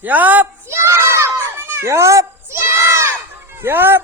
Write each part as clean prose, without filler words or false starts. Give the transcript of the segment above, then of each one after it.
Siap. Siap. Siap.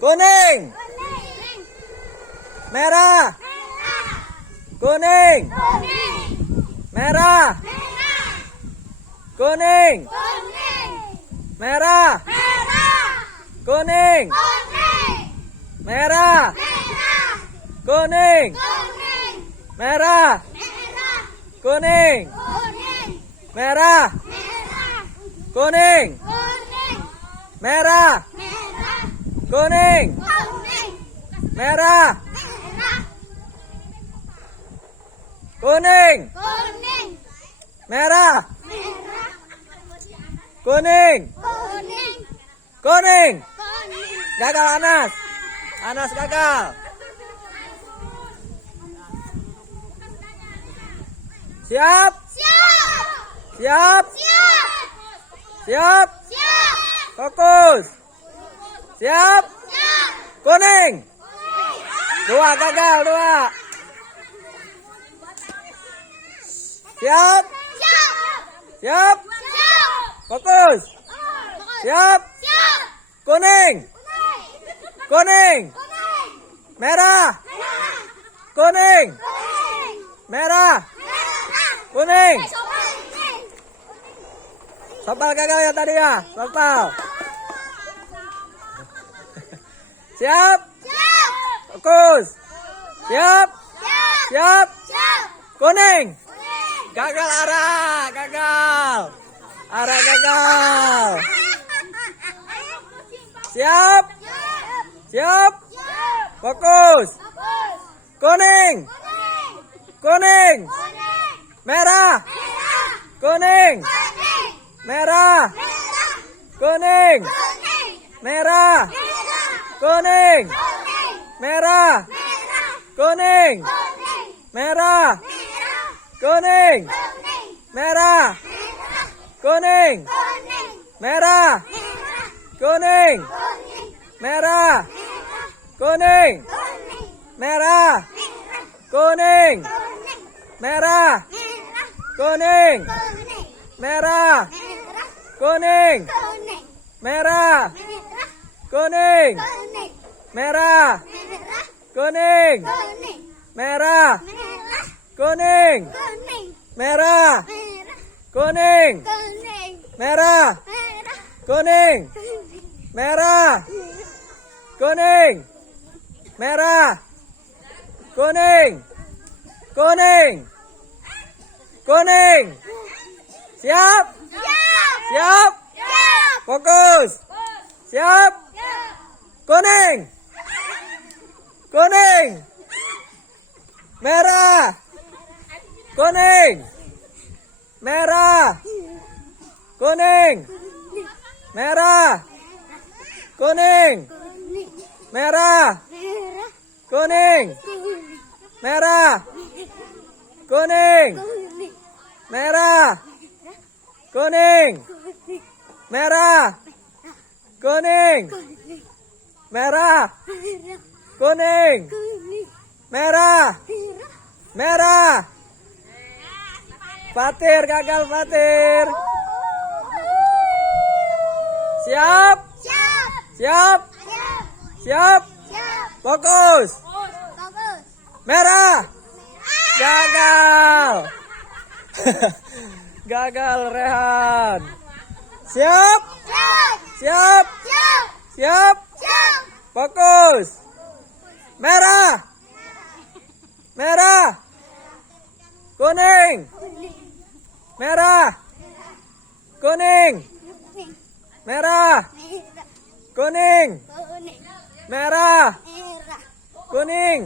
Kuning. Merah. Kuning. Merah. Kuning. Merah. Kuning. Merah. Kuning. Merah. Kuning. Merah. Kuning. Merah. Kuning. Merah. Kuning. Merah. Kuning. Kuning. Gagal Anas. Anas gagal. Siap. Siap. Siap. Fokus. Siap. Kuning. Dua gagal, dua. Siap. Siap. Fokus. Siap. Kuning. Kuning. Merah. Kuning. Merah. Kuning. Sopal gagal ya tadi ya. Sopal. Siap. Fokus. Siap. Siap. Kuning. Gagal arah. Gagal. Arah gagal. Siap. Siap. Fokus. Kuning. Kuning. Merah. Kuning. Merah. Kuning. Merah. Kuning. Merah. Kuning. Merah. Kuning. Merah. Kuning. Merah. Kuning. Merah. Kuning. Merah. Kuning. Merah. Kuning. Merah. Kuning. Merah. Kuning. Merah. Kuning. Merah. Kuning. Merah. Kuning. Merah. Kuning. Merah. Kuning. Merah. Kuning. Kuning. Kuning. Siap. Siap. Fokus. Siap. Kuning. Kuning. Merah. Kuning. Merah. Kuning. Merah. Kuning. Merah. Kuning. Merah. Kuning. Merah. Kuning. Merah. Kuning. Merah. Kuning. Merah. Merah. Fatir gagal Fatir. Siap. Siap. Siap. Fokus. Merah. Gagal. Gagal Rehan. Siap. Siap. Siap. Fokus. Merah. Merah. Kuning. Merah. Kuning. Merah. Kuning. Merah. Kuning.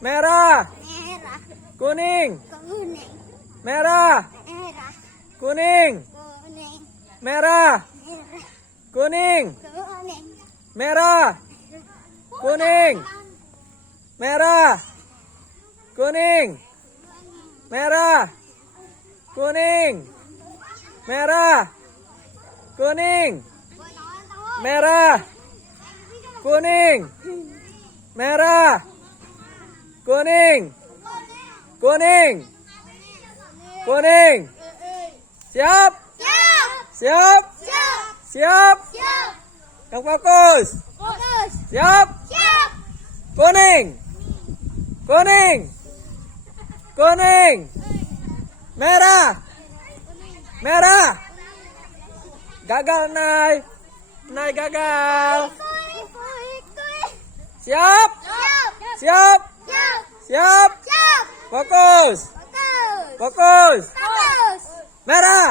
Merah. Kuning. Merah. Kuning. Merah. Kuning. Merah. Kuning. Merah. Kuning. Merah. Kuning. Merah. Kuning. Merah. Kuning. Merah. Kuning. Kuning. Kuning. Siap. Siap. Siap. Siap. Siap. Siap. Yang fokus. Fokus. Siap. Siap. Kuning. Kuning. Kuning. Merah. Merah. Gagal, Nay. Nay gagal. Siap. Siap. Siap. Siap. Siap. Siap. Fokus. Fokus. Fokus. Fokus. Merah.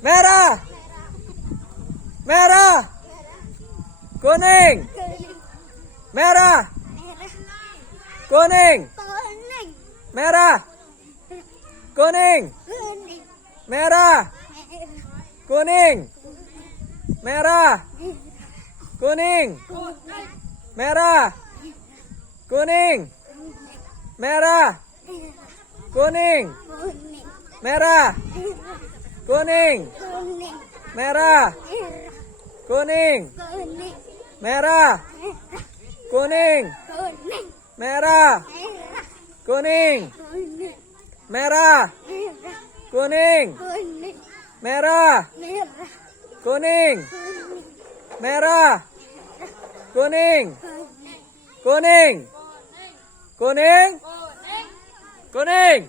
Merah. Merah. Kuning. Merah. Kuning. Kuning. Merah. Kuning. Kuning. Merah. Kuning. Merah. Kuning. Merah. Kuning. Merah. Kuning. Merah. Kuning. Merah. Kuning. Merah. Kuning. Merah. Kuning. Merah. Kuning. Merah. Kuning. Merah. Kuning. Kuning. Kuning. Kuning.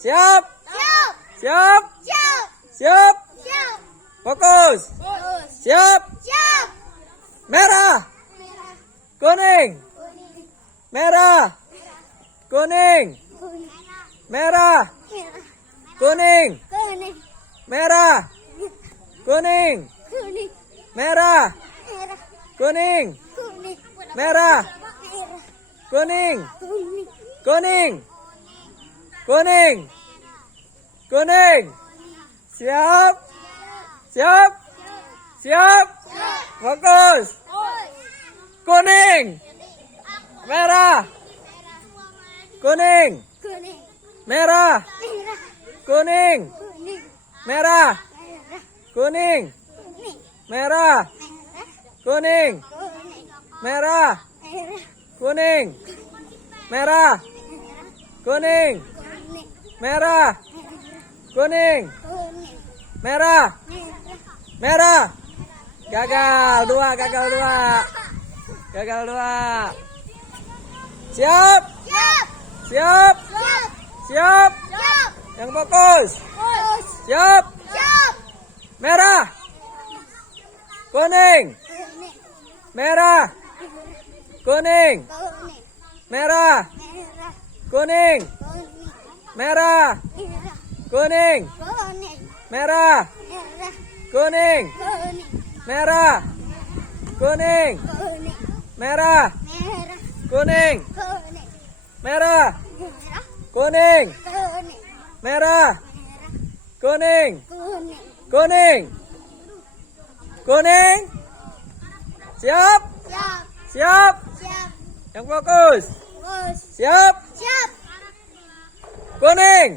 Siap. Siap. Siap. Siap. Siap. Siap. Fokus. Fokus. Siap. Siap. Merah. Kuning. Merah. Kuning. Merah. Kuning. Kuning. Merah. Kuning. Kuning. Merah. Merah. Kuning. Kuning. Merah. Merah. Kuning. Kuning. Kuning. Kuning. Kuning. Siap. Siap. Siap. Fokus. Kuning. Merah. Kuning. Kuning. Merah. Merah. Kuning. Kuning. Merah. Merah. Kuning. Kuning. Merah. Kuning. Kuning. Merah. Merah. Kuning. Merah. Kuning. Kuning. Merah. Kuning. Kuning. Merah. Merah. Merah. Gagal dua. Gagal dua. Gagal dua. Siap. Siap. Siap. Siap. Siap. Siap. Yang fokus. Fokus. Siap. Siap. Merah. Kuning. Kuning. Merah. Kuning. Kuning. Merah. Merah. Kuning. Kuning. Merah. Merah. Kuning. Kuning. Merah. Merah. Kuning. Kuning. Merah. Kuning. Kuning. Merah. Merah. Kuning. Kuning. Merah. Merah. Kuning. Kuning. Merah. Merah. Kuning. Kuning. Kuning. Kuning. Siap. Siap. Siap. Siap. Yang fokus. Fokus. Siap. Siap. Kuning.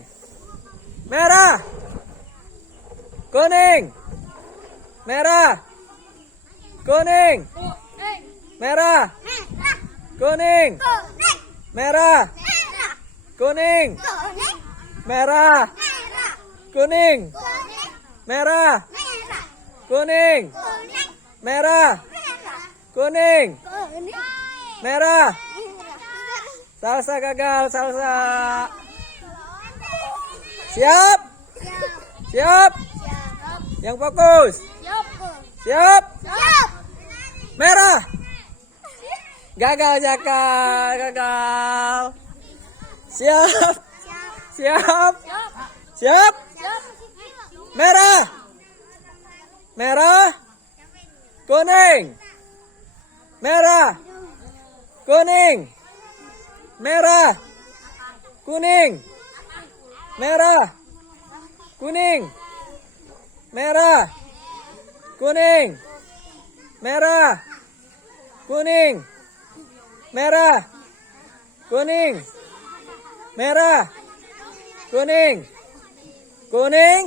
Merah. Kuning. Merah. Kuning. Merah. Merah. Kuning. Kuning. Merah. Merah. Kuning. Kuning. Merah. Merah. Kuning. Kuning. Merah. Merah. Kuning. Kuning. Merah. Merah. Kuning. Kuning. Merah. Merah. Salsa gagal. Salsa. Siap. Siap. Siap. Siap. Yang fokus. Siap. Siap. Siap. Merah. Gagal Jaka. Gagal. Siap. Siap. Siap. Siap. Merah. Merah. Kuning. Merah. Kuning. Merah. Kuning. Merah. Kuning. Merah. Kuning. Merah. Kuning. Merah. Kuning. Merah. Kuning. Kuning.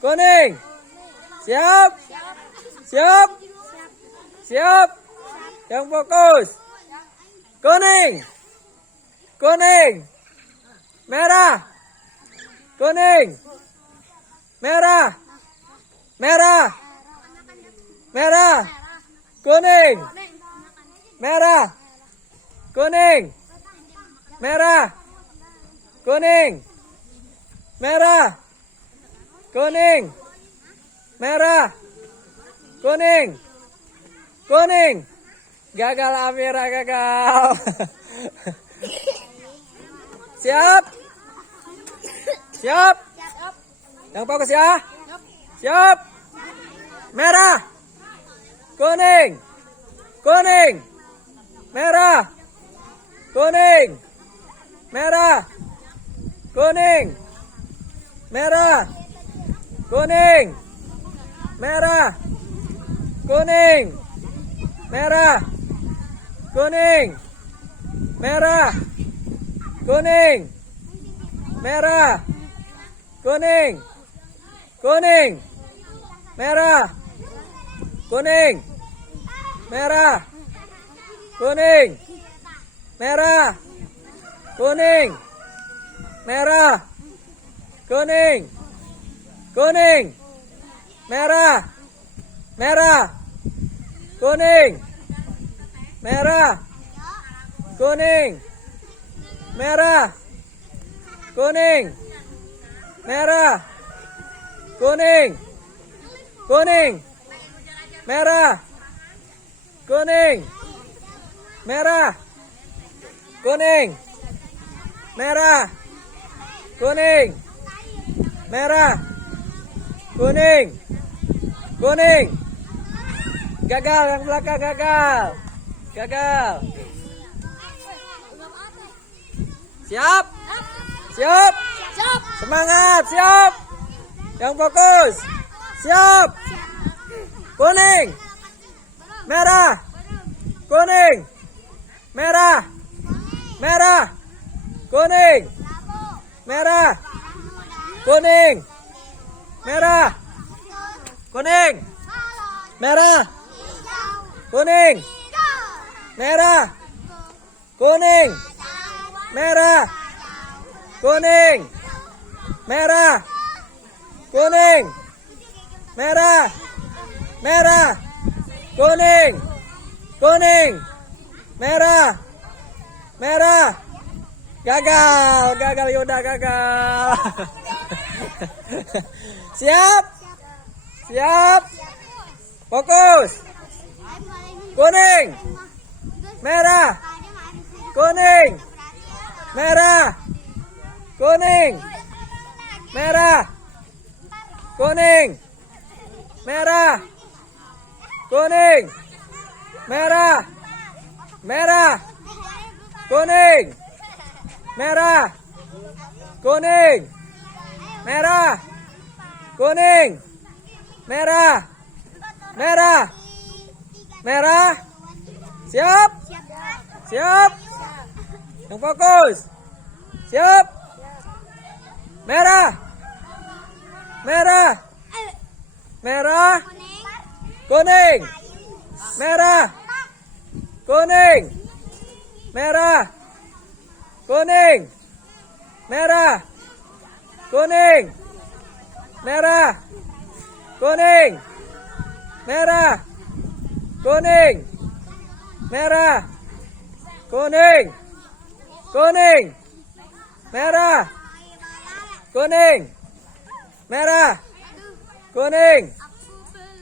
Kuning. Siap. Siap. Siap. Yang fokus. Kuning. Kuning. Merah. kuning, merah, merah, merah, kuning, merah, kuning, merah, kuning, merah, kuning, merah, kuning, kuning. Gagal Amira, gagal. Siap? Siap? Yang fokus ya? Siap? Merah, kuning, kuning, merah, kuning, merah, kuning, merah, kuning, merah, kuning, merah, kuning, merah, kuning, merah, kuning, kuning, merah, kuning, merah, kuning, merah, kuning, merah, kuning, kuning, merah, merah, kuning, merah, kuning, merah, kuning, merah, kuning, kuning, merah, kuning, merah, kuning, merah, kuning, merah, kuning, kuning. Gagal, yang belakang gagal. Gagal. Siap? Siap? Siap. Semangat, siap. Yang fokus. Siap. Kuning. Merah. Kuning. Merah. Merah. Kuning. Merah. Kuning. Merah. Kuning. Merah. Kuning. Merah. Kuning. Merah. Kuning. Merah. Kuning. Merah. Merah. Kuning. Kuning. Merah. Merah. Gagal, gagal Yuda, gagal. Siap? Siap? Fokus. Kuning. Merah. Kuning. Merah. Kuning. Merah. Kuning. Merah. Kuning. Merah. Merah. Kuning. Merah. Kuning. Merah. Kuning. Merah. Merah. Merah. Siap? Siap? Yang fokus. Siap? Merah. Merah. Merah. Kuning. Merah. Kuning. Merah. Kuning. Merah. Kuning. Merah. Kuning. Merah. Kuning. Merah. Kuning. Kuning. Merah. Kuning. Merah. Kuning.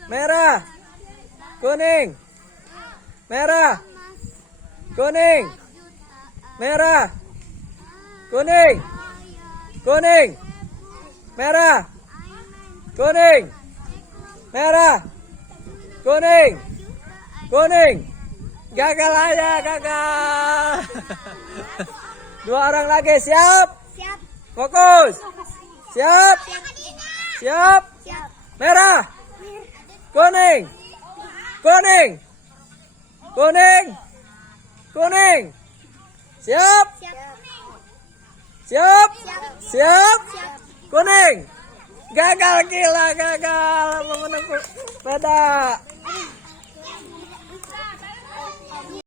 Merah. Kuning. Merah. Kuning. Merah. Kuning. Kuning. Merah. Kuning. Merah. Kuning. Kuning. Gagal aja, gagal. Dua orang lagi, siap? Siap. Fokus. Siap? Siap? Siap. Merah. Kuning. Kuning. Kuning. Kuning. Siap? Siap. Siap? Siap? Siap. Kuning. Gagal, gila, gagal. Memenang sepeda.